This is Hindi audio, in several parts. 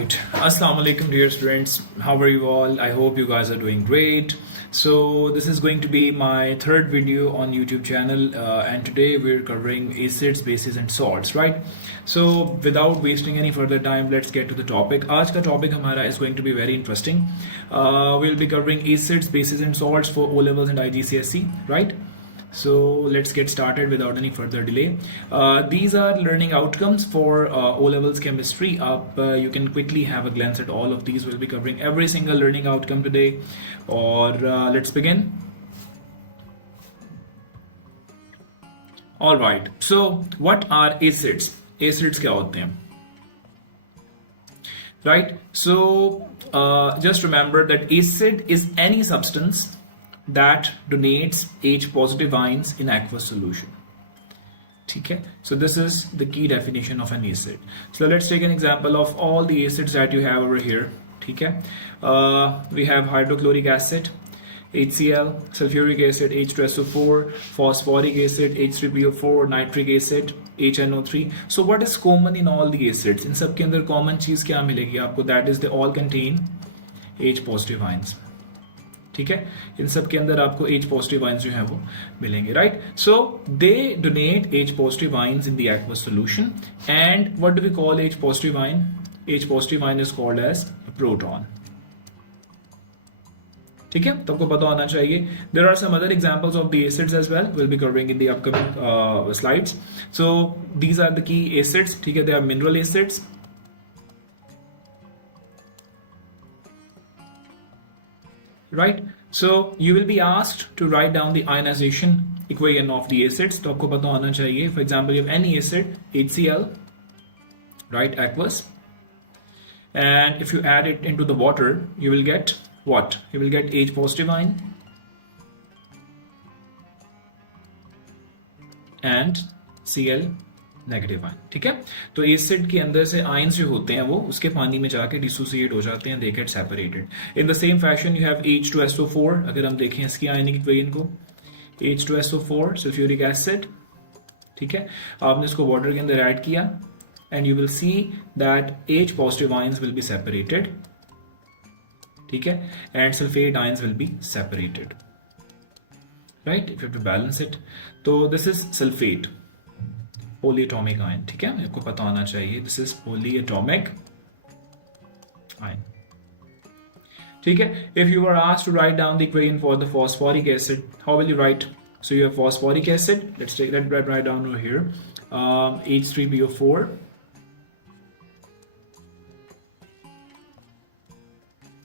Alright, Assalamu alaikum dear students, how are you all? I hope you guys are doing great. So this is going to be my third video on YouTube channel and today we're covering acids, bases and salts, right? So without wasting any further time, let's get to the topic. आज का topic हमारा is going to be very interesting. We'll be covering acids, bases and salts for O levels and IGCSE, right? So let's get started without any further delay. These are learning outcomes for O levels chemistry. You can quickly have a glance at all of these. We'll be covering every single learning outcome today. Or let's begin. All right. So what are acids? Acids क्या होते हैं? Right. So just remember that acid is any substance that donates H positive ions in aqueous solution. Okay, so this is the key definition of an acid. So let's take an example of all the acids that you have over here. Okay, we have hydrochloric acid, HCl, sulfuric acid, H2SO4, phosphoric acid, H3PO4, nitric acid, HNO3. So what is common in all the acids? In सब के अंदर common चीज क्या मिलेगी आपको? That is they all contain H positive ions. ठीक है, इन सब के अंदर आपको H positive ions जो है वो मिलेंगे, right? So they donate H positive ions in the aqueous solution. And what do we call H positive ion? H positive ion is called as a proton. ठीक है, तो आपको पता होना चाहिए. There are some other examples of the acids as well. We'll be covering in the upcoming slides. So these are the key acids. ठीक है, they are mineral acids. Right, so you will be asked to write down the ionization equation of the acids. तो आपको पता होना चाहिए. For example, you have any acid, HCl, right, aqueous, and if you add it into the water, you will get what? You will get H positive ion and Cl negative ion. ठीक है, तो एसिड के अंदर से आयंस जो होते हैं वो उसके पानी में जाके डिसोसिएट हो जाते हैं, they get separated. In the same fashion you have H2SO4. अगर हम देखें इसकी आयनिक इक्वेशन को, H2SO4 सल्फ्यूरिक एसिड. ठीक है, आपने इसको वाटर के अंदर ऐड किया and you will see that H positive ions will be separated. ठीक है, and sulphate ions will be separated, right, if you have to balance it. तो this is sulphate, polyatomic ion. ठीक है, आपको पता होना चाहिए. This is polyatomic ion. ठीक है, if you were asked to write down the equation for the phosphoric acid, how will you write? So you have phosphoric acid. Let's write down over here. H3PO4.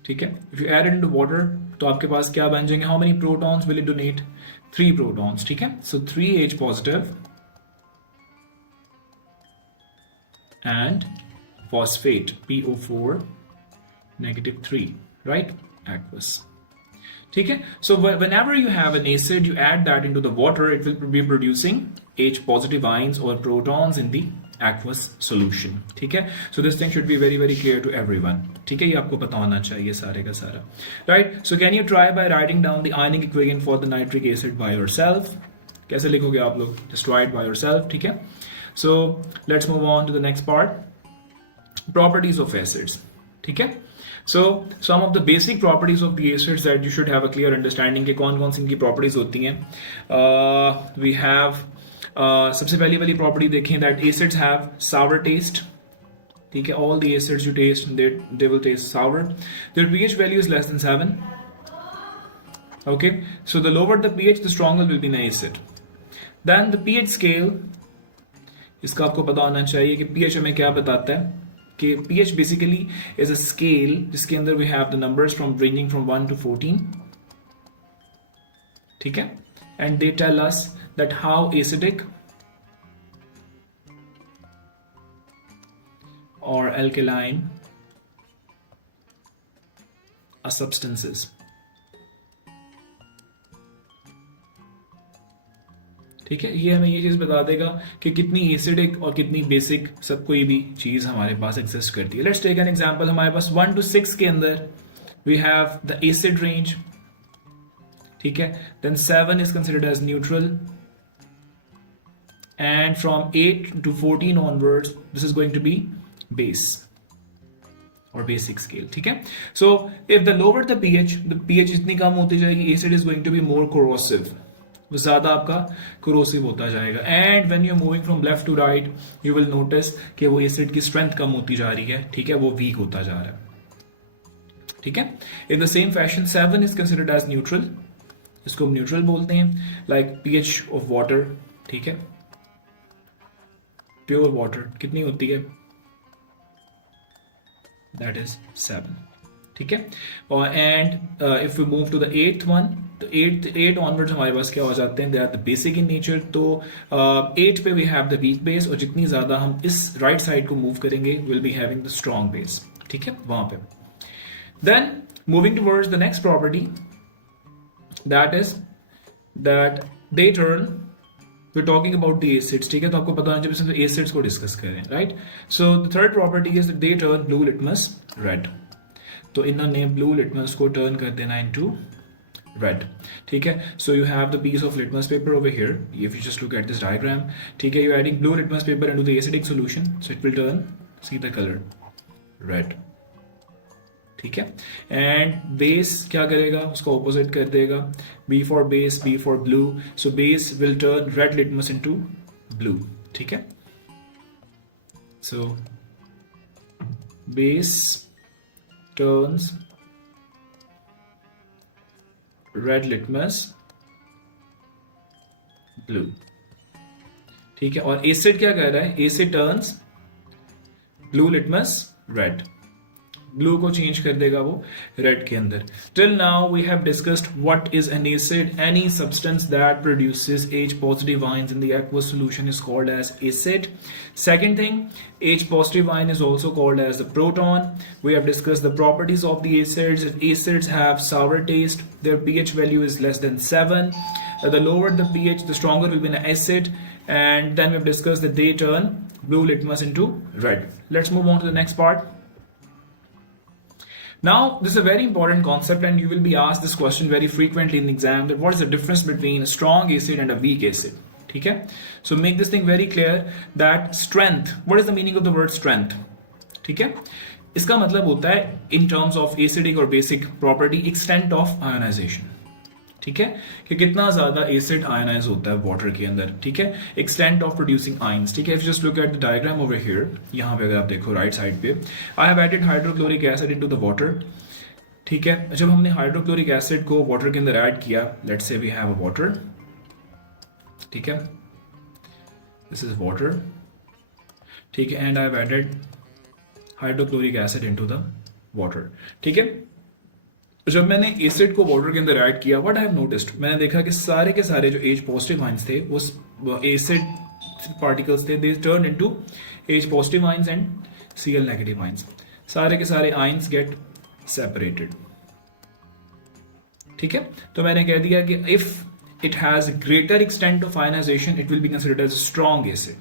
ठीक है, if you add it into water, तो आपके पास क्या बन जाएंगे? How many protons will it donate? 3 protons. ठीक है, so 3 H positive and phosphate PO4 negative 3, right, aqueous. ठीक है, so whenever you have an acid, you add that into the water, it will be producing H positive ions or protons in the aqueous solution. ठीक है, so this thing should be very very clear to everyone. ठीक है, ये आपको पता होना चाहिए सारे का सारा, right? So can you try by writing down the ionic equation for the nitric acid by yourself? कैसे लिखोगे आप लोग? Just write by yourself. ठीक है, so let's move on to the next part. Properties of acids. ठीक है, so some of the basic properties of the acids that you should have a clear understanding के कौन कौन सी इनकी properties होती हैं. We have सबसे पहली वाली property देखें that acids have sour taste. ठीक है, all the acids you taste they will taste sour. Their pH value is less than 7. Okay, so the lower the pH, the stronger will be an acid. Then the pH scale, इसका आपको पता होना चाहिए कि pH हमें क्या बताता है कि pH basically is a scale जिसके अंदर we have the numbers from ranging from 1 to 14. ठीक है, and they tell us that how acidic or alkaline a substance is. ठीक है, ये हमें ये चीज बता देगा कि कितनी एसिडिक और कितनी बेसिक सब कोई भी चीज हमारे पास एग्जिस्ट करती है. Let's take an example. हमारे पास 1 to 6 के अंदर we have the acid range. ठीक है, then 7 is considered as neutral and from 8 to 14 onwards this is going to be base. और बेसिक स्केल, ठीक है। So if the lower the pH जितनी कम होती जाएगी, acid is going to be more corrosive, वो ज्यादा आपका कोरोसिव होता जाएगा। And when you are moving from left to right you will notice कि वो एसिड की स्ट्रेंथ कम होती जा रही है, ठीक है, वो वीक होता जा रहा है, ठीक है। In the same fashion 7 is considered as neutral, इसको हम न्यूट्रल बोलते हैं, लाइक पीएच ऑफ वाटर, ठीक है। प्योर वाटर कितनी होती है, दैट इज 7, ठीक है। और and if we move to the 8th one, तो 8 ऑनवर्ड्स हमारे पास क्या हो जाते हैं, they are the basic in nature. तो 8 पे we have the weak base, और जितनी ज्यादा हम इस राइट साइड को मूव करेंगे will be having the strong base, ठीक है, वहां पे। Then moving towards the next property, that is that they turn, we are talking about the acids, ठीक है। तो आपको पता होना चाहिए जब एसिड्स को डिस्कस करें, right. So the third property is they turn blue litmus red, तो इन्होंने ब्लू लिटमस को टर्न कर देना इनटू रेड, ठीक है। So you have the piece of litmus paper over here, if you just look at this diagram, ठीक है, you adding blue litmus paper into the acidic solution, so it will turn, see the colour red, ठीक है। एंड बेस क्या करेगा, उसका ऑपोजिट कर देगा, B for base, B for blue, so base will turn red litmus into blue, ठीक है। So base turns red litmus blue, ठीक है। और एसिड क्या कह रहा है, acid turns blue litmus red, blue को चेंज कर देगा वो रेड के अंदर। Till now we have discussed what is an acid, any substance that produces H positive ions in the aqueous solution is called as acid. Second thing, H positive ion is also called as the proton. We have discussed the properties of the acids. Acids have sour taste, their pH value is less than 7. The lower the pH, the stronger will be an acid. And then we have discussed that they turn blue litmus into red. Let's move on to the next part. Now, this is a very important concept, and you will be asked this question very frequently in the exam, that what is the difference between a strong acid and a weak acid? ठीक है, so make this thing very clear that strength, what is the meaning of the word strength? ठीक है, इसका मतलब होता है in terms of acidic और basic property, extent of ionization, ठीक है, कि कितना ज्यादा एसिड आयनाइज होता है वाटर के अंदर, ठीक है, एक्सटेंट ऑफ प्रोड्यूसिंग आयंस, ठीक है। If just look at the diagram over here, यहाँ पे अगर आप देखो राइट साइड पे, I have added hydrochloric acid into the water, ठीक है। जब हमने हाइड्रोक्लोरिक एसिड को वाटर के अंदर ऐड किया, let's say we have a water, ठीक है, दिस इज वाटर, ठीक है, and I have added hydrochloric acid into the water, ठीक है। जब मैंने एसिड को वाटर के अंदर ऐड किया, व्हाट आई हैव नोटिस्ड, मैंने देखा कि सारे के सारे जो H पॉजिटिव आयंस थे, वो एसिड पार्टिकल्स थे, they turn into H positive ions and Cl negative ions, सारे के सारे आयंस गेट सेपरेटेड, ठीक है। तो मैंने कह दिया कि if it has greater extent of ionisation it will be considered as strong acid,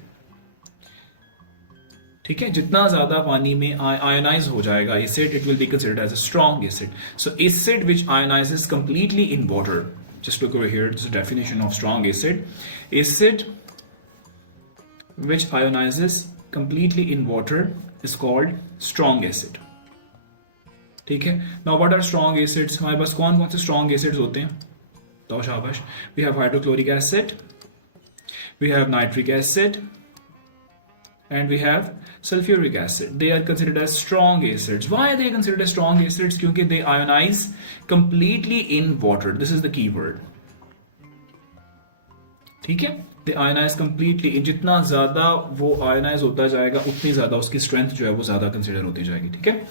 ठीक है। जितना ज्यादा पानी में आयोनाइज हो जाएगा acid, it will be considered as a strong acid. So acid which ionises completely in water, just look over here, this is the definition of strong acid, acid which ionises completely in water is called strong acid, ठीक है। Now what are strong acids, हमारे पास कौन कौन से स्ट्रॉन्ग एसिड्स होते हैं, तो शाबाश, we have hydrochloric acid, we have nitric acid, and we have sulfuric acid. They are considered as strong acids. Why are they considered as strong acids? Because they ionize completely in water. This is the key word. ठीक है, they ionize completely. जितना ज्यादा वो ionize होता जाएगा उतनी ज्यादा उसकी strength जो है वो ज्यादा consider होती जाएगी, ठीक है।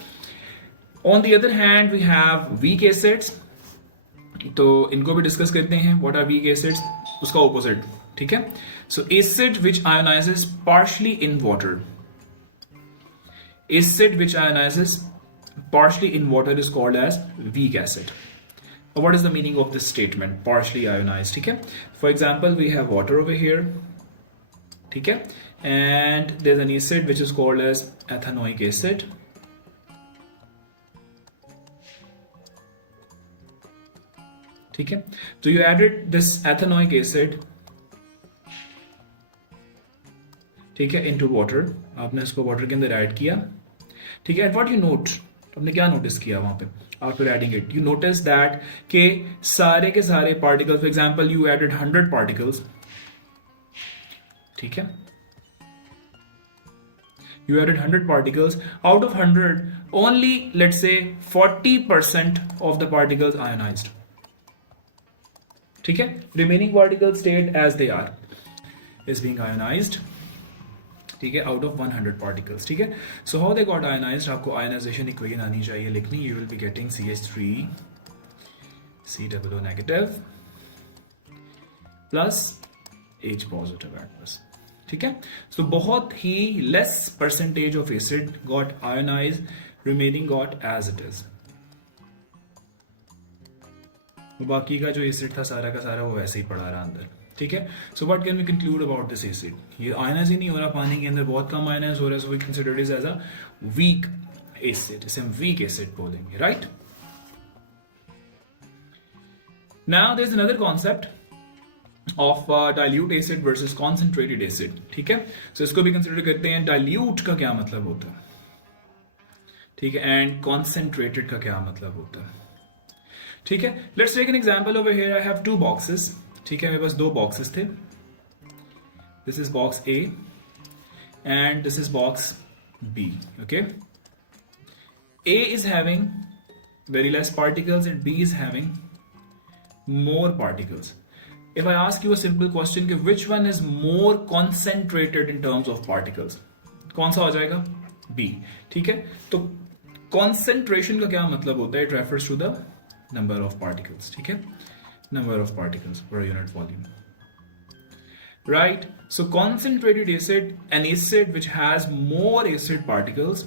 On the other hand, we have weak acids. तो इनको भी डिस्कस करते हैं, what are weak acids? उसका opposite, ठीक है। So acid which ionizes partially in water, acid which ionizes partially in water is called as weak acid. What is the meaning of this statement, partially ionized, ठीक है। For example, we have water over here, ठीक है, and there's an acid which is called as ethanoic acid, ठीक है। So you added this ethanoic acid, ठीक है, इनटू वाटर, आपने इसको वाटर के अंदर ऐड किया, ठीक है। एंड व्हाट यू नोट, तो हमने क्या नोटिस किया वहां पे after adding it? You notice that के सारे के सारे particles, for example you added 100 particles, ठीक है, you added 100 particles. Out of 100, only let's say 40% of the particles ionized. ठीक है, remaining particles stayed as they are, is being ionized. ठीक है, out of 100 particles. ठीक है, so how they got ionized? आपको ionization equation आनी चाहिए लिखनी. You will be getting CH3 COO negative plus H positive aqueous. ठीक है, सो बहुत ही less percentage of acid got ionise, remaining got as it is. बाकी का जो एसिड था सारा का सारा वो वैसे ही पड़ा रहा अंदर. ठीक है, so what can we conclude about this acid? ये आयनाइज ही नहीं हो रहा, पानी के अंदर बहुत कम आयनाइज हो रहा है, so we consider it as a weak acid. इसे हम वीक एसिड बोलेंगे, right? Now there is another concept of dilute acid versus concentrated acid. ठीक है, सो इसको भी कंसिडर करते हैं. डाइल्यूट का क्या मतलब होता है, ठीक है, एंड कॉन्सेंट्रेटेड का क्या मतलब होता है. ठीक है, let's take an example over here. I have two boxes. ठीक है, मेरे पास दो बॉक्सेस थे. This is box A and this is box B. Okay, A is having very less particles and B is having more particles. If I ask you a simple question कि which one is more concentrated in terms of particles, कौन सा हो जाएगा? B. ठीक है, तो concentration का क्या मतलब होता है? It refers to the number of particles. ठीक है, number of particles per unit volume. Right? So concentrated acid, an acid which has more acid particles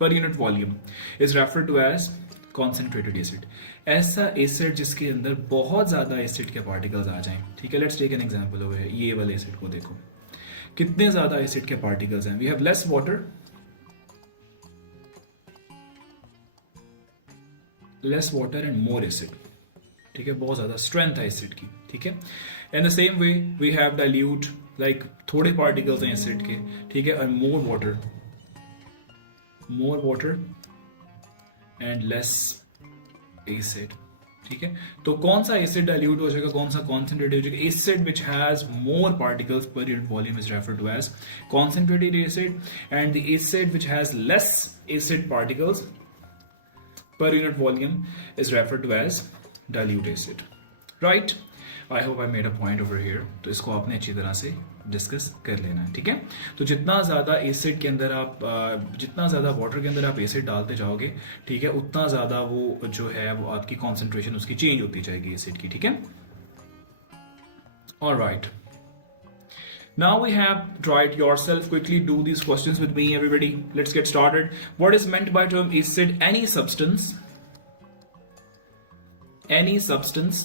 per unit volume is referred to as concentrated acid. ऐसा एसिड जिसके अंदर बहुत ज्यादा एसिड के पार्टिकल्स आ जाएं. ठीक है, let's take an example over here. ये वाले एसिड को देखो, कितने ज्यादा एसिड के पार्टिकल्स हैं. We have less water, and more acid. ठीक है, बहुत ज्यादा स्ट्रेंथ है एसिड की. ठीक है, in the same way we have dilute, like थोड़े पार्टिकल्स हैं एसिड के. ठीक है, और more water and less acid. ठीक है, तो कौन सा एसिड डाइल्यूट हो जाएगा, कौन सा कॉन्सेंट्रेटेड हो जाएगा? Acid which has more particles per unit volume is referred to as concentrated acid, and the acid which has less acid particles per unit volume is referred to as dilute acid. Right, I hope I made a point over here. तो इसको आपने अच्छी तरह से डिस्कस कर लेना है. ठीक है, तो जितना ज्यादा एसिड के अंदर आप जितना ज्यादा वाटर के अंदर आप एसिड डालते जाओगे, ठीक है, उतना ज्यादा वो जो है वो आपकी कॉन्सेंट्रेशन उसकी चेंज होती जाएगी एसिड की. ठीक है, alright. Now we have tried yourself. Quickly do these questions with me, everybody. Let's get started. What is meant by term acid? Any substance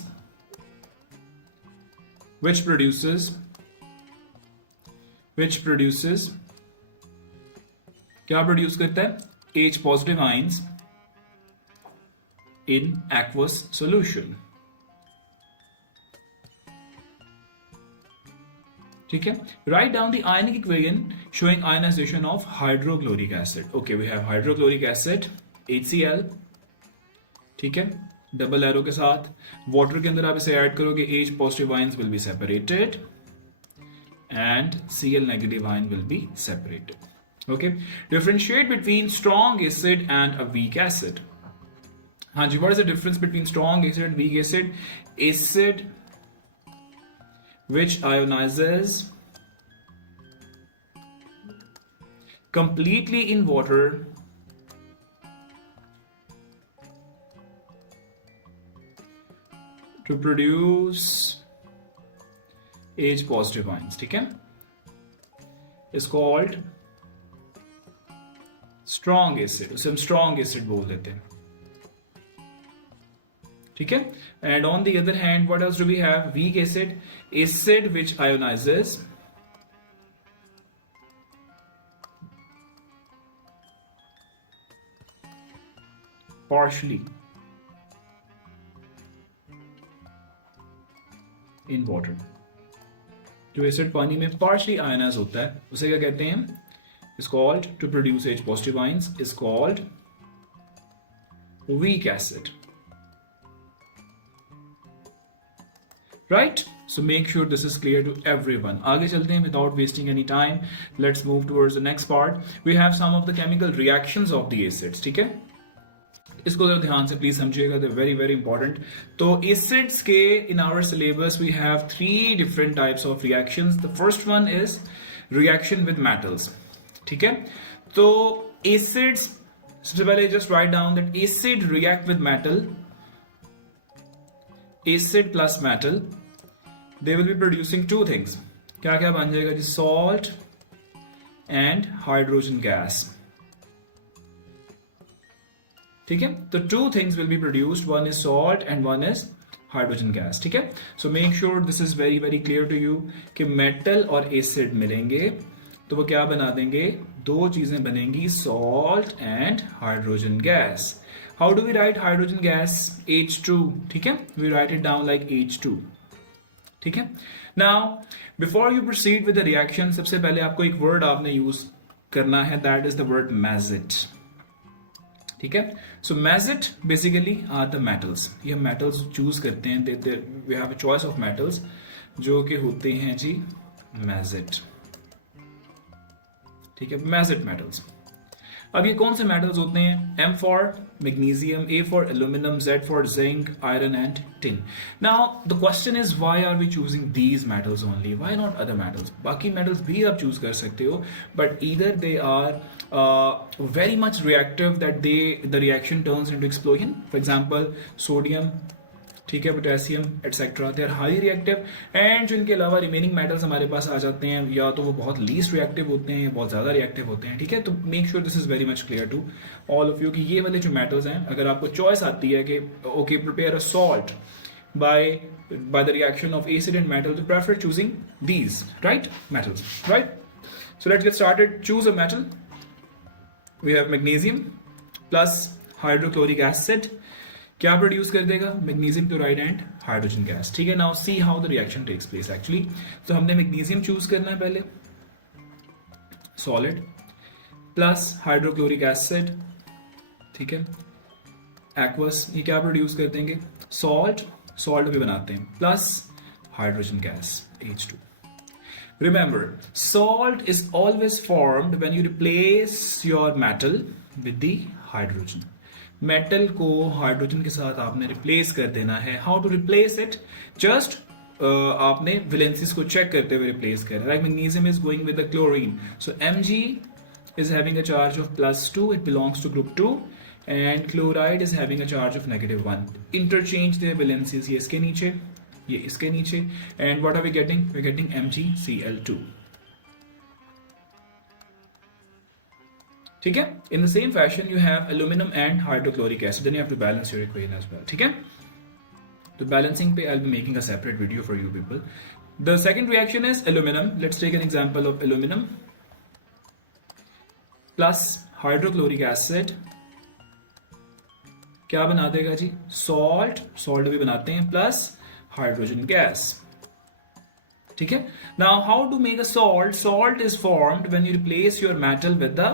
which produces क्या प्रोड्यूस करता है? H positive ions in aqueous solution. ठीक है, write down the ionic equation showing ionization of hydrochloric acid. Okay, we have hydrochloric acid HCl. ठीक है, डबल एरो के साथ. वाटर के अंदर आप इसे ऐड करोगे, H positive ions will be separated and Cl negative ion will be separated. Okay, differentiate between strong acid and a weak acid. हाँ जी, what is the difference between strong acid and weak acid? Acid which ionizes completely in water to produce H positive ions. ठीक है, is called strong acid. उसे हम strong acid बोल देते हैं. ठीक है, and on the other hand, what else do we have? Weak acid, acid which ionizes partially in water. जो एसिड पानी में partially ionized होता है उसे क्या कहते हैं? Is called, to produce H positive ions, is called weak acid. Right? So make sure this is clear to everyone. आगे चलते हैं without wasting any time. Let's move towards the next part. We have some of the chemical reactions of the acids. ठीक है? इसको जरा ध्यान से प्लीज समझिएगा, they're very very important. तो acids के in our syllabus we have 3 different types of reactions. The first one is reaction with metals. ठीक है? तो acids, सबसे पहले just write down that acid react with metal. Acid plus metal, they will be producing 2 things. क्या क्या बन जाएगा जी? Salt and hydrogen gas. ठीक है? तो 2 things will be produced. One is salt and one is hydrogen gas. ठीक है? So make sure this is very very clear to you कि metal और acid मिलेंगे तो वो क्या बना देंगे? 2 चीजें बनेंगी, salt and hydrogen gas. How do we write hydrogen gas? H2. ठीक है? We write it down like H2. ठीक है? Now, before you proceed with the reaction, सबसे पहले आपको एक word आपने use करना है, that is the word mazit. ठीक है? So mazit basically are the metals. ये हम metals choose करते हैं. We have a choice of metals जो कि होते हैं जी mazit. ठीक है? Mazit metals. अब ये कौन से मेटल्स होते हैं? M for magnesium, A for aluminum, Z for zinc, iron and tin. Now the question is, why are we choosing these metals only? Why not other metals? बाकी metals भी आप choose कर सकते हो, but either they are very much reactive that the reaction turns into explosion. For example, sodium, ठीक है, potassium etcetera, they are highly reactive. And जो इनके अलावा रिमेनिंग मेटल्स हमारे पास आ जाते हैं, या तो वो बहुत लीस्ट रिएक्टिव होते हैं या बहुत ज्यादा रिएक्टिव होते हैं. ठीक है? तो make sure this is very much clear to all of you कि ये वाले जो मेटल्स हैं, अगर आपको चॉइस आती है कि okay prepare a salt by the reaction of acid and metal, तो prefer choosing these right metals. Right? So let's get started. Choose a metal. We have magnesium plus hydrochloric acid. क्या प्रोड्यूस कर देगा? Magnesium chloride and hydrogen gas. ठीक है? Now see how the reaction takes place actually. तो हमने मैग्नीशियम चूज करना है पहले, सॉलिड प्लस हाइड्रोक्लोरिक एसिड. ठीक है? एक्वस, ये क्या प्रोड्यूस कर देंगे? सॉल्ट भी बनाते हैं, plus hydrogen gas H2. Remember, salt is always formed when you replace your metal with the hydrogen. Metal को हाइड्रोजन के साथ आपने रिप्लेस कर देना है. How to replace it? Just आपने वैलेंसीज को चेक करते हुए रिप्लेस करना है. Like magnesium is going with the chlorine, so Mg is having a charge of +2, it belongs to group 2, and chloride is having a charge of -1. Interchange their valencies, ये इसके नीचे, ये इसके नीचे, and what are we getting? We're getting MgCl2. ठीक है? In the same fashion you have aluminum and hydrochloric acid, then you have to balance your equation as well. ठीक है? तो balancing पे I'll be making a separate video for you people. The second reaction is aluminum. Let's take an example of aluminum plus hydrochloric acid. क्या बना देगा जी? सॉल्ट भी बनाते हैं, प्लस हाइड्रोजन गैस. ठीक है? Now how to make a salt? Salt is formed when you replace your metal with the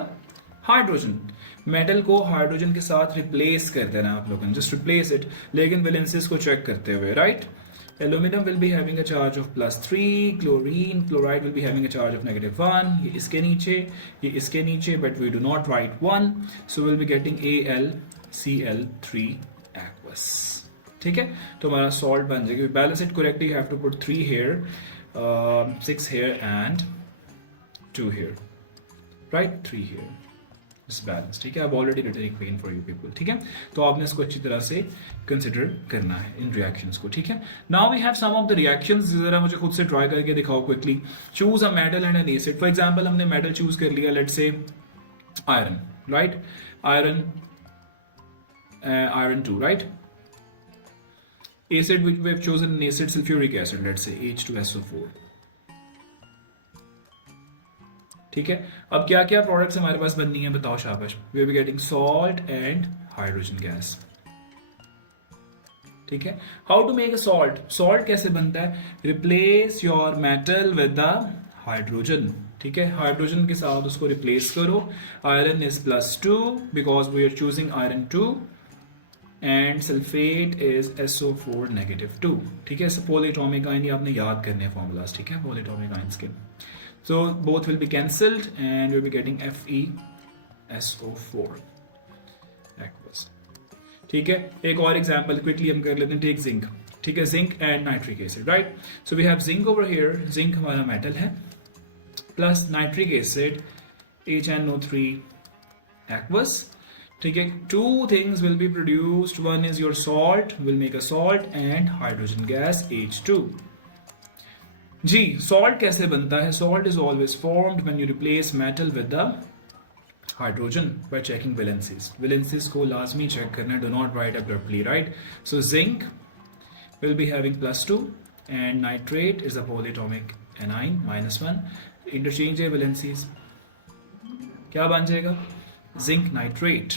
hydrogen. Metal को हाइड्रोजन के साथ रिप्लेस कर देना आप लोगों ने, जस्ट रिप्लेस इट, लेकिन वैलेंसीज को चेक करते हुए. Right? Aluminium will be having a charge of +3, chloride will be having a charge of -1. ये इसके नीचे, ये इसके नीचे, but we do not write 1, so will be getting AlCl3 aqueous. ठीक है? तो हमारा सॉल्ट बन जाएगा. Balance it correctly, you have to put 3 here, 6 here and 2 here. राइट? 3 here. बैलेंस. ठीक है? I've already written equation for you people. ठीक है? तो आपने इसको अच्छी तरह से कंसिडर करना है इन रिएक्शंस को. ठीक है? Now we have some of the reactions. जरा मुझे खुद से ट्राई करके दिखाओ quickly. Choose a metal and an acid. For example हमने मेटल चूज कर लिया, let's say iron. Right? Iron 2. Right? Acid which we have chosen an acid sulfuric acid, let's say H2SO4. ठीक है? अब क्या क्या प्रोडक्ट्स हमारे पास बननी है बताओ, शाबाश. We are getting salt and hydrogen gas. ठीक है? How to make a salt? Salt कैसे बनता है? Replace your metal with the hydrogen. ठीक है? हाइड्रोजन के साथ उसको रिप्लेस करो. Iron is +2 because we are choosing iron 2. And sulphate is SO4 -2. ठीक है, पॉलीएटॉमिक आयन, ये आपने याद करने हैं फॉर्मूलाज. ठीक है, पॉलीएटॉमिक आयंस के. So both will be cancelled and we will be getting FeSO4 aqueous. ठीक है, एक और एग्जांपल क्विकली हम कर लेते हैं. Take zinc. ठीक है, zinc and nitric acid, right. So we have zinc over here. Zinc हमारा मेटल है, plus nitric acid HNO3 aqueous. ठीक है, two things will be produced. One is your salt, will make a salt, and hydrogen gas H2. Ji, salt कैसे बनता है? Salt is always formed when you replace metal with the hydrogen by checking valencies. Valencies को लाजमी check करना. Do not write abruptly, right? So zinc will be having +2 and nitrate is a polyatomic anion -1. Interchange है valencies. क्या बन जाएगा? Zinc nitrate.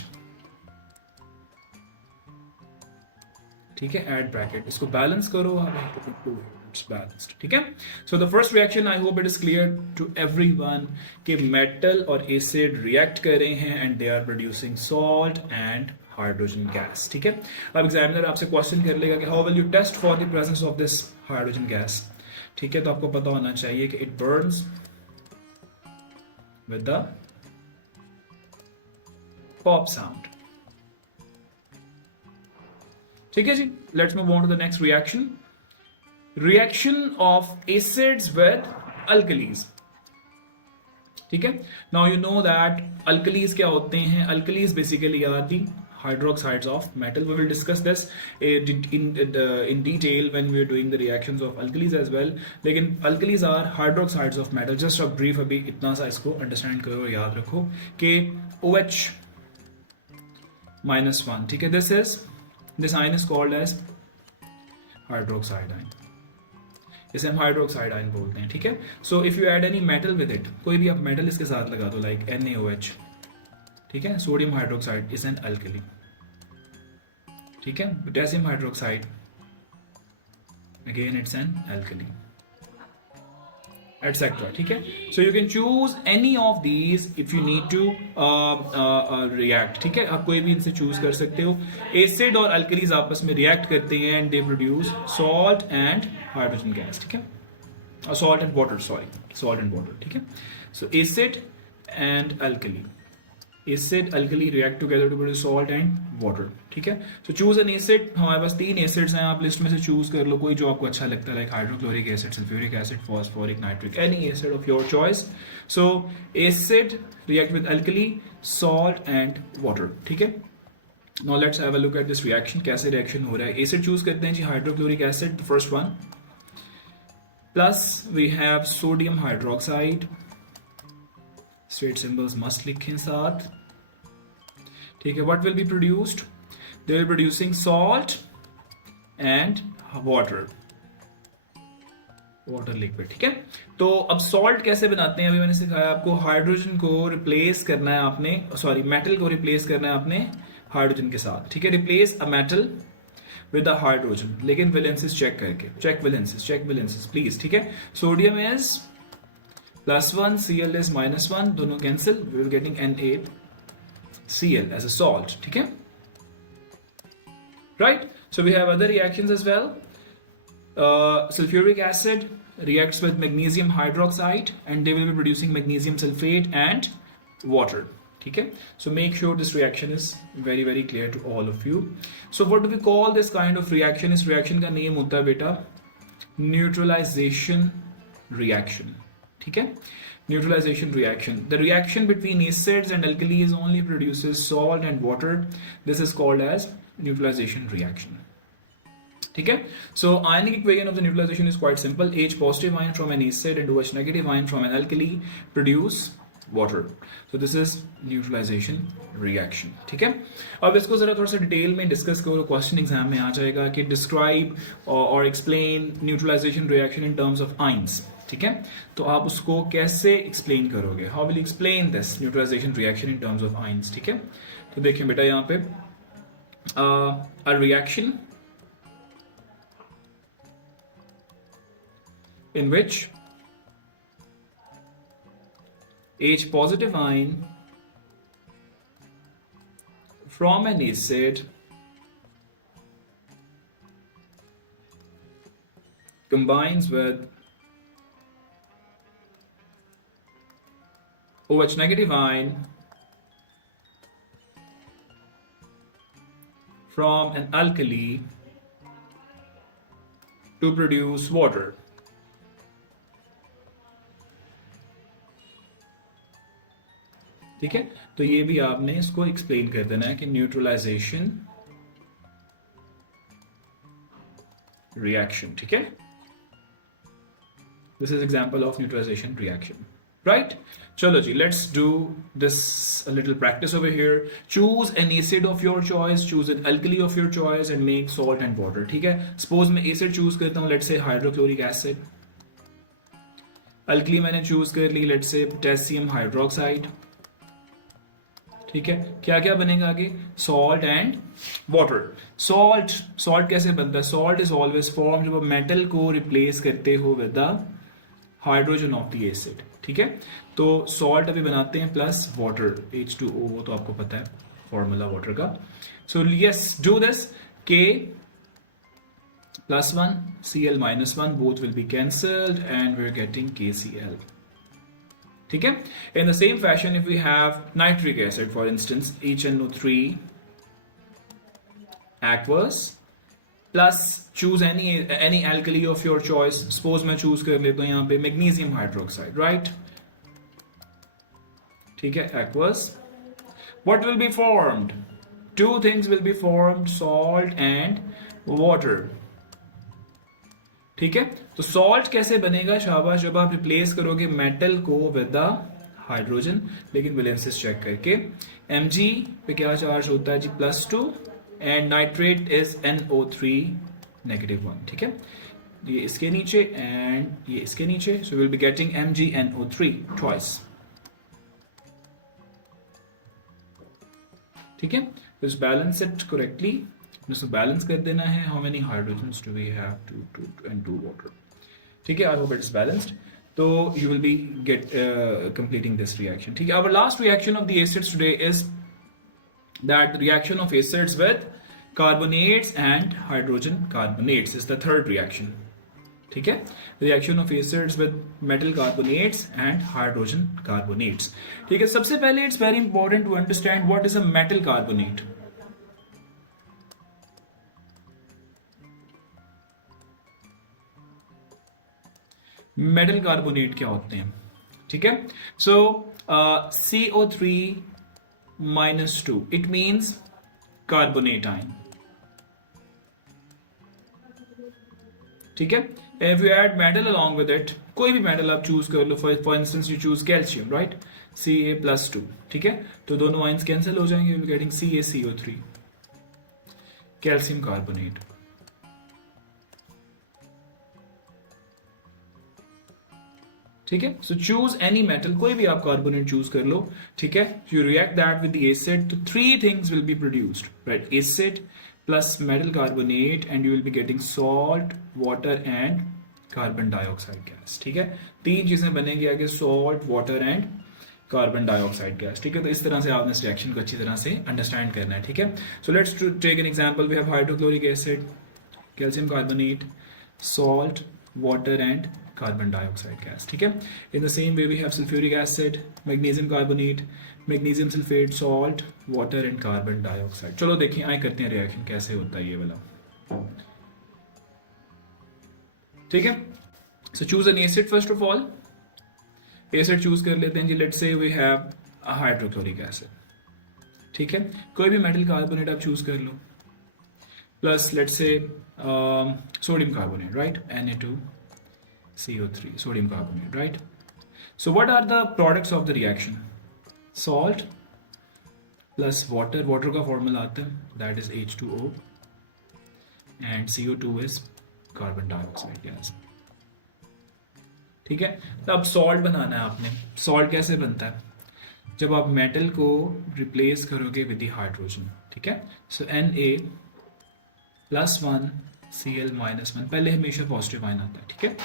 ठीक है, एड ब्रैकेट. इसको बैलेंस करो, इट्स बैलेंस्ड. ठीक है, so the first reaction, I hope it is clear to everyone कि मेटल और एसिड रिएक्ट कर रहे हैं and they are producing salt and hydrogen gas. ठीक है, अब एग्जामिनर आपसे क्वेश्चन कर लेगा कि how will you test for the presence of this hydrogen gas. ठीक है, तो आपको पता होना चाहिए कि it Burns with the pop sound. ठीक है जी, let's move on to the next reaction. Reaction of acids with alkalis. ठीक है, now you know that alkalis क्या होते हैं. Alkalis basically are the hydroxides of metal. We will discuss this in detail when we are doing the reactions of alkalis as well. लेकिन alkalis are hydroxides of metal. Just a brief, अभी इतना सा इसको understand करो, याद रखो कि OH -1. ठीक है, this ion is called as hydroxide ion. इसे हम हाइड्रोक्साइड आयन बोलते हैं. ठीक है, so if you add any metal with it, कोई भी आप मेटल इसके साथ लगा दो, लाइक NaOH. ठीक है, sodium hydroxide is an alkali. ठीक है, potassium hydroxide again it's an alkali, etc. ठीक है, so you can choose any of these if you need to react. ठीक है, आप कोई भी इनसे चूज कर सकते हो. एसिड और अल्कलीज आपस में रिएक्ट करते हैं and they produce salt and hydrogen gas. ठीक है, salt and water, sorry, salt and water. ठीक है, so acid and alkali, acid alkali react together to produce salt and water. ठीक है, सो चूज एन एसिड. हमारे पास 3 एसिड्स हैं, आप लिस्ट में से चूज कर लो कोई जो आपको अच्छा लगता है, like hydrochloric acid, sulphuric acid, phosphoric, nitric, any acid of your choice. So acid react with alkali, salt and water. ठीक है, now let's have a look at this reaction. कैसे रिएक्शन हो रहा है? एसिड चूज करते हैं जी, hydrochloric acid, the first one, plus we have sodium hydroxide. Straight symbols must लिखें साथ. ठीक है, what will be produced? They will be producing salt and water liquid. ठीक है, तो अब सॉल्ट कैसे बनाते हैं अभी मैंने सिखाया आपको. हाइड्रोजन को रिप्लेस करना है आपने, सॉरी मेटल को रिप्लेस करना है आपने हाइड्रोजन के साथ. ठीक है, replace a metal with a hydrogen, लेकिन वैलेंसीज चेक करके. Check valencies please. ठीक है, सोडियम इज +1, Cl is -1, दोनों cancel, we will getting NaCl as a salt. ठीक है, right? So we have other reactions as well. Sulfuric acid reacts with magnesium hydroxide and they will be producing magnesium sulfate and water. ठीक है, so make sure this reaction is very very clear to all of you. So what do we call this kind of reaction? इस reaction का name होता है बेटा neutralization reaction. ठीक है, neutralization reaction. The reaction between acids and alkalis only produces salt and water. This is called as neutralization reaction. ठीक है, so ionic equation of the neutralization is quite simple. H positive ion from an acid and OH negative ion from an alkali produce water. So this is neutralization reaction. ठीक है, अब इसको जरा थोड़ा सा डिटेल में डिस्कस करो. क्वेश्चन एग्जाम में आ जाएगा कि डिस्क्राइब और explain neutralization reaction in terms of ions. ठीक है, तो आप उसको कैसे एक्सप्लेन करोगे? How will explain this neutralization reaction in terms of ions. ठीक है, तो देखिए बेटा यहाँ पे a reaction in which H positive ion from an acid combines with OH negative ion from an alkali to produce water. ठीक है, तो ये भी आपने इसको एक्सप्लेन कर देना है कि न्यूट्रलाइजेशन रिएक्शन. ठीक है, this is example of neutralization reaction. Right? Chalo ji, let's do this a little practice over here. Choose an acid of your choice, choose an alkali of your choice and make salt and water. ठीक है, suppose मैं acid choose करता हूँ, let's say hydrochloric acid. alkali मैंने choose कर ली, let's say potassium hydroxide. ठीक है, क्या क्या बनेगा आगे? Salt and water. सॉल्ट कैसे बनता है? सॉल्ट इज ऑलवेज फॉर्म जब आप मेटल को रिप्लेस करते हो with the hydrogen of the acid. ठीक है, तो सॉल्ट अभी बनाते हैं प्लस वाटर H2O, वो तो आपको पता है फॉर्मूला वाटर का. So yes, do this. K +1 Cl -1 both will be cancelled and we're getting KCl. ठीक है, in the same fashion if we have nitric acid for instance HNO3 aqueous plus choose any alkali of your choice. suppose मैं choose कर लेता हूँ यहाँ पे magnesium hydroxide, right? ठीक है, aqueous. what will be formed? two things will be formed, salt and water. ठीक है, तो सॉल्ट कैसे बनेगा? शाबाश, जब आप रिप्लेस करोगे मेटल को विद द हाइड्रोजन, लेकिन विलियमसिस चेक करके. Mg पे क्या चार्ज होता है जी? +2 एंड नाइट्रेट इज NO3 -1. ठीक है, ये इसके नीचे एंड ये इसके नीचे, so will be getting MgNO3 twice. ठीक है, just balance it correctly. इसको बैलेंस कर देना है. How many hydrogens do we have? 2 and 2 water. ठीक है, I hope it is balanced. तो you will be get completing this reaction. ठीक है, our last reaction of the acids today is that reaction of acids with carbonates and hydrogen carbonates is the third reaction. ठीक है, reaction of acids with metal carbonates and hydrogen carbonates. ठीक है, सबसे पहले it's very important to understand what is a metal carbonate. Metal carbonate क्या होते हैं? ठीक है, so CO3 -2 it means carbonate ion. ठीक है, if you add metal along with it, कोई भी मेटल आप चूज कर लो, for instance you choose calcium, right? Ca+2. ठीक है, तो दोनों आयंस कैंसिल हो जाएंगे, you will getting CaCO3 calcium carbonate. ठीक है, सो चूज एनी मेटल, कोई भी आप कार्बोनेट चूज कर लो. ठीक है, you react that with the acid, तो 3 things will be produced, right? Acid plus metal carbonate and you will be getting salt, water and carbon dioxide gas. ठीक है, 3 चीजें बनेंगी आगे, salt, water and carbon dioxide gas. ठीक है, तो इस तरह से आपने इस रिएक्शन को अच्छी तरह से अंडरस्टैंड करना है. ठीक है, so let's take an example. We have hydrochloric acid, calcium carbonate, salt, water and carbon dioxide gas. ठीक है, in the same way we have sulfuric acid, magnesium carbonate, magnesium sulfate, salt, water and carbon dioxide. चलो देखिए आए करते हैं रिएक्शन कैसे होता है ये वाला. ठीक है, so choose an acid first of all. acid choose कर लेते हैं जी. let's say we have a hydrochloric acid. ठीक है, कोई भी मेटल कार्बोनेट आप चूज कर लो, plus let's say sodium carbonate, right? Na2CO3, sodium carbonate, right? So what are the products of the reaction? Salt plus water. Water का formula आता है, that is H2O, and CO2 is carbon dioxide gas. ठीक है, तो अब सॉल्ट बनाना है आपने. सॉल्ट कैसे बनता है? जब आप मेटल को रिप्लेस करोगे विद द हाइड्रोजन. ठीक है, सो Na+1 Cl -1, पहले हमेशा पॉजिटिव आयन आता है. ठीक है,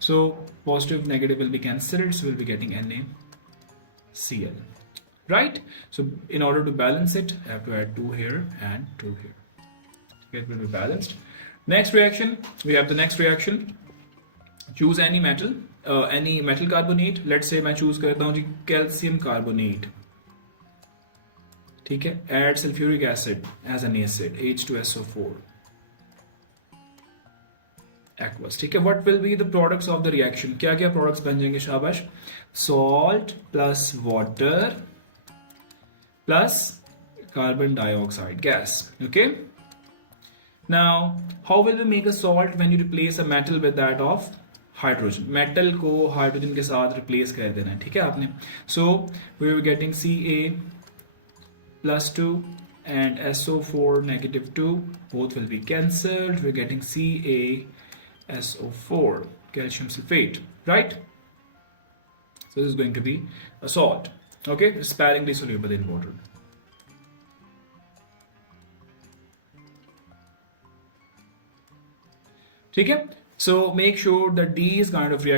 so positive negative will be cancelled, so will be getting NaCl, right? So in order to balance it, I have to add 2 here and 2 here. It will be balanced. Next reaction, we have the next reaction. choose any metal carbonate. Let's say मैं choose करता हूँ जी calcium carbonate. ठीक है, add sulfuric acid as an acid H2SO4 aqueous. ठीक है, what will be the products of the reaction? क्या क्या products बन जाएंगे शाबाश? Salt plus water plus carbon dioxide gas. Okay, now how will we make a salt when you replace a metal with that of hydrogen? metal को hydrogen के साथ replace कर देना है, ठीक है आपने. So we were getting Ca plus 2 and SO4 negative 2, both will be cancelled. We're getting CaSO4 calcium sulfate, right? So this is going to be a salt. Okay, sparingly soluble in water. ठीक है, so make sure that these kind of reactions